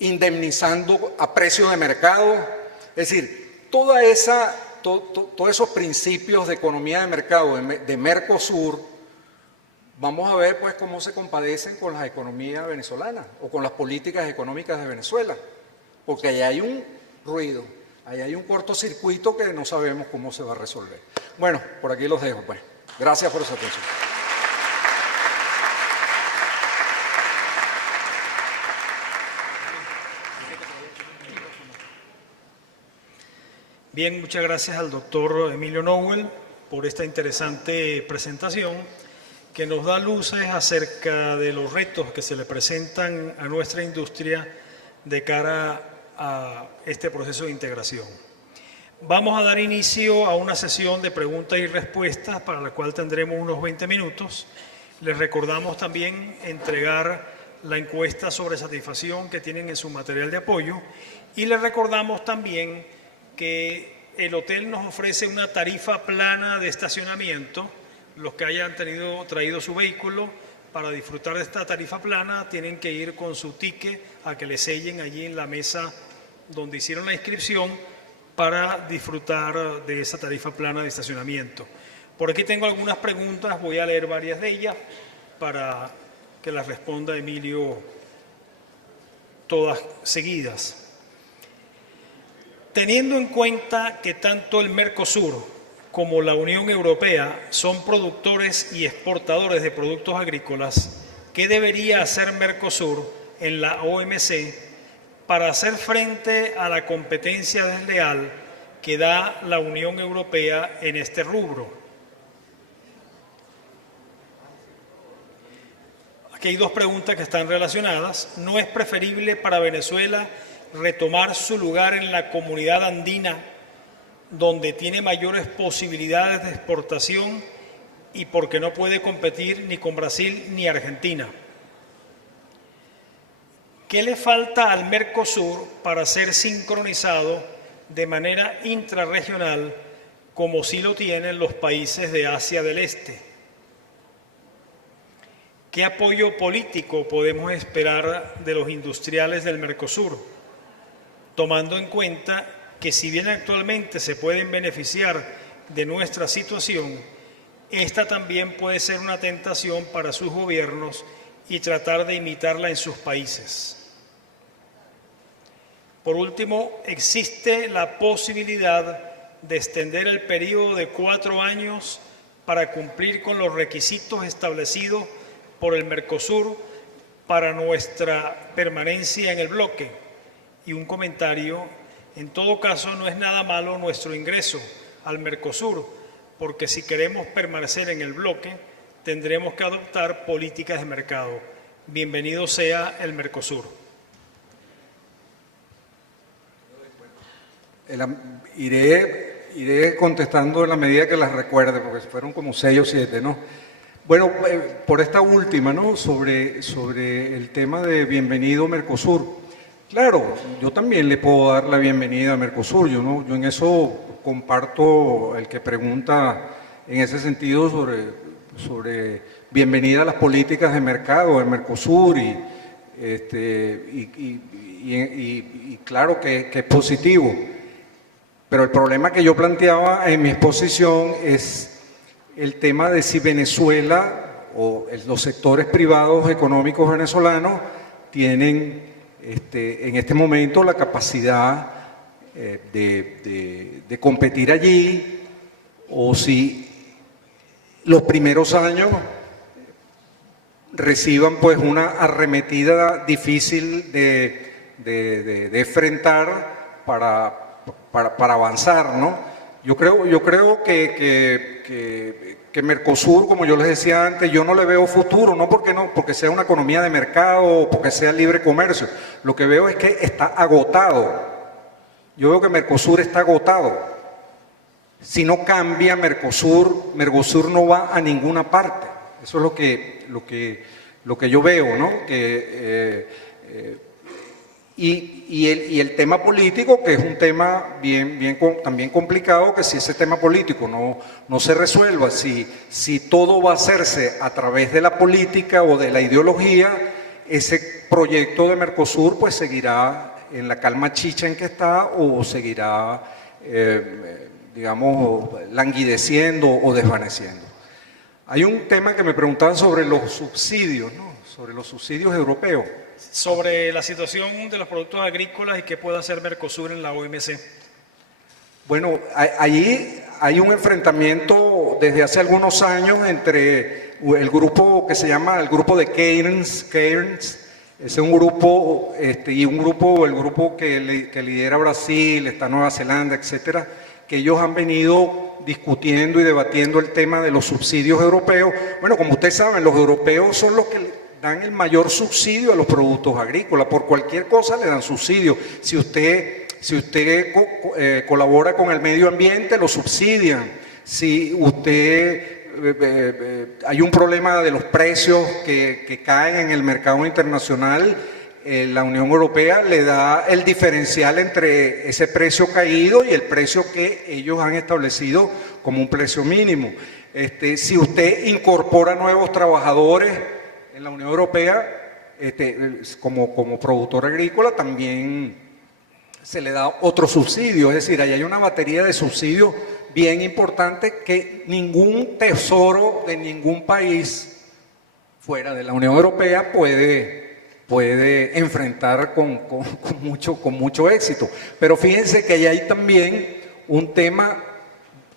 indemnizando a precio de mercado. Es decir, todos esos principios de economía de mercado de Mercosur, vamos a ver pues cómo se compadecen con las economías venezolanas o con las políticas económicas de Venezuela, porque allá hay un ruido, allá hay un cortocircuito que no sabemos cómo se va a resolver. Bueno, por aquí los dejo pues. Gracias por su atención. Bien, muchas gracias al doctor Emilio Nowell por esta interesante presentación que nos da luces acerca de los retos que se le presentan a nuestra industria de cara a este proceso de integración. Vamos a dar inicio a una sesión de preguntas y respuestas para la cual tendremos unos 20 minutos. Les recordamos también entregar la encuesta sobre satisfacción que tienen en su material de apoyo y les recordamos también que el hotel nos ofrece una tarifa plana de estacionamiento. Los que hayan traído su vehículo para disfrutar de esta tarifa plana tienen que ir con su ticket a que le sellen allí en la mesa donde hicieron la inscripción para disfrutar de esa tarifa plana de estacionamiento. Por aquí tengo algunas preguntas, voy a leer varias de ellas para que las responda Emilio todas seguidas. Teniendo en cuenta que tanto el Mercosur como la Unión Europea son productores y exportadores de productos agrícolas, ¿qué debería hacer Mercosur en la OMC para hacer frente a la competencia desleal que da la Unión Europea en este rubro? Aquí hay dos preguntas que están relacionadas. ¿No es preferible para Venezuela retomar su lugar en la comunidad andina, donde tiene mayores posibilidades de exportación y porque no puede competir ni con Brasil ni Argentina? ¿Qué le falta al Mercosur para ser sincronizado de manera intrarregional como sí lo tienen los países de Asia del Este? ¿Qué apoyo político podemos esperar de los industriales del Mercosur, tomando en cuenta que si bien actualmente se pueden beneficiar de nuestra situación, esta también puede ser una tentación para sus gobiernos y tratar de imitarla en sus países? Por último, existe la posibilidad de extender el periodo de 4 años para cumplir con los requisitos establecidos por el Mercosur para nuestra permanencia en el bloque. Y un comentario: en todo caso, no es nada malo nuestro ingreso al Mercosur, porque si queremos permanecer en el bloque, tendremos que adoptar políticas de mercado. Bienvenido sea el Mercosur. Iré contestando en la medida que las recuerde, porque fueron como 6 o 7, ¿no? Bueno, por esta última, ¿no? Sobre el tema de bienvenido Mercosur. Claro, yo también le puedo dar la bienvenida a Mercosur. Yo en eso comparto el que pregunta en ese sentido sobre bienvenida a las políticas de mercado de Mercosur y claro que es positivo. Pero el problema que yo planteaba en mi exposición es el tema de si Venezuela o los sectores privados económicos venezolanos tienen en este momento la capacidad de competir allí, o si los primeros años reciban pues una arremetida difícil de enfrentar para avanzar, ¿no? Yo creo que Mercosur, como yo les decía antes, yo no le veo futuro, no porque sea una economía de mercado o porque sea libre comercio. Lo que veo es que está agotado. Yo veo que Mercosur está agotado. Si no cambia Mercosur no va a ninguna parte. Eso es lo que yo veo, ¿no? Y el tema político, que es un tema también complicado, que si ese tema político no se resuelva, si todo va a hacerse a través de la política o de la ideología, ese proyecto de Mercosur pues seguirá en la calma chicha en que está, o seguirá, digamos, languideciendo o desvaneciendo. Hay un tema que me preguntaban sobre los subsidios, ¿no? Sobre los subsidios europeos. Sobre la situación de los productos agrícolas y qué puede hacer Mercosur en la OMC. Bueno, allí hay un enfrentamiento desde hace algunos años entre el grupo que se llama el grupo de Cairns, es un grupo, y el grupo que lidera Brasil, está Nueva Zelanda, etcétera, que ellos han venido discutiendo y debatiendo el tema de los subsidios europeos. Bueno, como ustedes saben, los europeos son los que dan el mayor subsidio a los productos agrícolas. Por cualquier cosa le dan subsidio. Si usted colabora con el medio ambiente, lo subsidian. Si hay un problema de los precios que caen en el mercado internacional, la Unión Europea le da el diferencial entre ese precio caído y el precio que ellos han establecido como un precio mínimo. Si usted incorpora nuevos trabajadores en la Unión Europea, como productor agrícola, también se le da otro subsidio. Es decir, ahí hay una batería de subsidios bien importante que ningún tesoro de ningún país fuera de la Unión Europea puede enfrentar con mucho éxito. Pero fíjense que ahí hay también un tema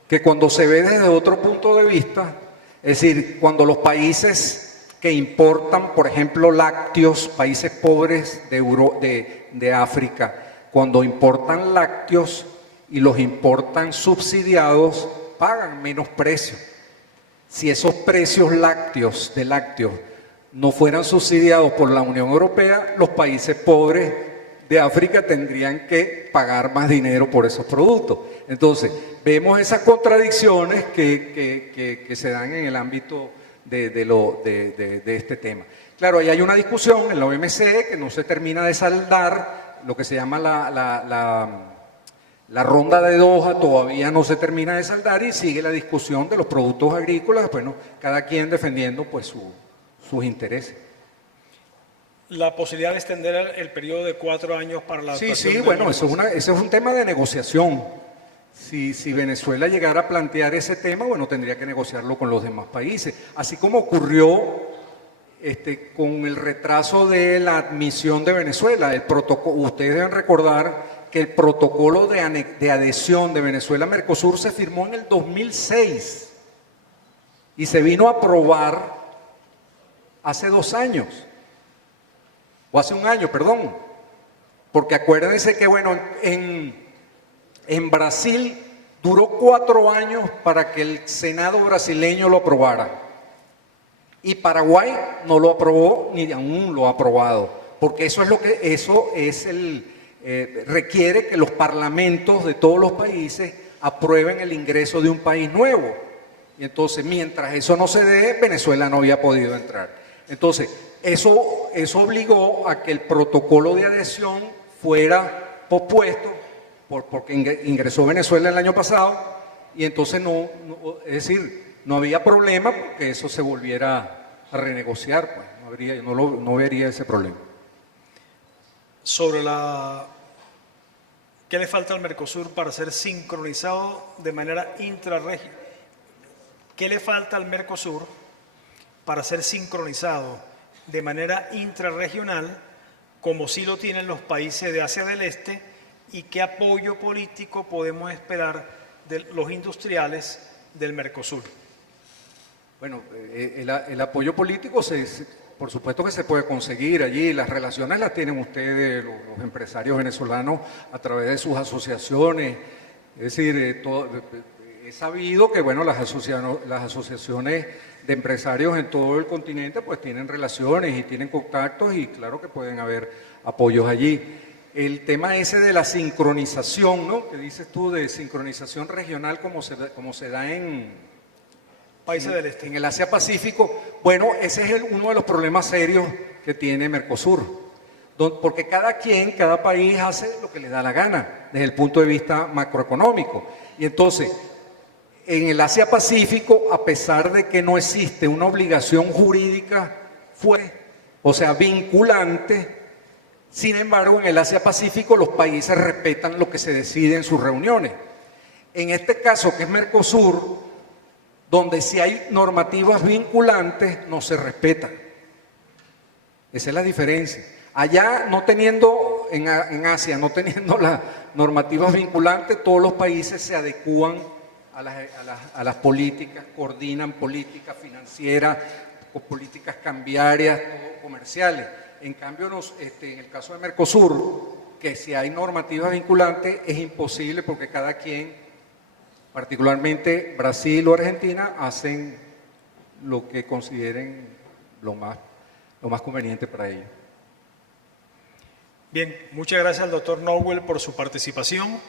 que cuando se ve desde otro punto de vista, es decir, cuando los países que importan, por ejemplo, lácteos, países pobres de África, cuando importan lácteos y los importan subsidiados, pagan menos precio. Si esos precios de lácteos no fueran subsidiados por la Unión Europea, los países pobres de África tendrían que pagar más dinero por esos productos. Entonces, vemos esas contradicciones que se dan en el ámbito de este tema. Claro, ahí hay una discusión en la OMC que no se termina de saldar, lo que se llama la ronda de Doha todavía no se termina de saldar y sigue la discusión de los productos agrícolas, bueno, cada quien defendiendo pues sus intereses. La posibilidad de extender el periodo de 4 años para la Sí, adaptación sí, de bueno, normas. eso es un tema de negociación. Si Venezuela llegara a plantear ese tema, bueno, tendría que negociarlo con los demás países. Así como ocurrió con el retraso de la admisión de Venezuela. Ustedes deben recordar que el protocolo de adhesión de Venezuela a Mercosur se firmó en el 2006 y se vino a aprobar hace 2 años, o hace 1 año, perdón. Porque acuérdense que, bueno, en Brasil duró 4 años para que el Senado brasileño lo aprobara. Y Paraguay no lo aprobó ni aún lo ha aprobado, porque requiere que los parlamentos de todos los países aprueben el ingreso de un país nuevo. Y entonces, mientras eso no se dé, Venezuela no había podido entrar. Entonces, eso obligó a que el protocolo de adhesión fuera pospuesto, porque ingresó Venezuela el año pasado, y entonces es decir, no había problema porque eso se volviera a renegociar, pues. No vería ese problema. Sobre ¿qué le falta al Mercosur para ser sincronizado de manera intrarregional? ¿Qué le falta al Mercosur para ser sincronizado de manera intrarregional, como sí lo tienen los países de Asia del Este, y qué apoyo político podemos esperar de los industriales del Mercosur? Bueno, el apoyo político, por supuesto que se puede conseguir allí. Las relaciones las tienen ustedes, los empresarios venezolanos, a través de sus asociaciones. Es decir, he sabido que, bueno, las asociaciones de empresarios en todo el continente pues tienen relaciones y tienen contactos y claro que pueden haber apoyos allí. El tema ese de la sincronización, ¿no? Que dices tú, de sincronización regional como se da en Países del Este. En el Asia Pacífico, bueno, ese es uno de los problemas serios que tiene Mercosur, porque cada país hace lo que le da la gana desde el punto de vista macroeconómico. Y entonces, en el Asia Pacífico, a pesar de que no existe una obligación jurídica vinculante, sin embargo, en el Asia Pacífico los países respetan lo que se decide en sus reuniones. En este caso, que es Mercosur, donde si hay normativas vinculantes, no se respetan. Esa es la diferencia. Allá, en Asia, no teniendo las normativas vinculantes, todos los países se adecúan a las políticas, coordinan políticas financieras, políticas cambiarias, comerciales. En cambio, en el caso de Mercosur, que si hay normativas vinculantes, es imposible porque cada quien, particularmente Brasil o Argentina, hacen lo que consideren lo más conveniente para ellos. Bien, muchas gracias al doctor Nowell por su participación.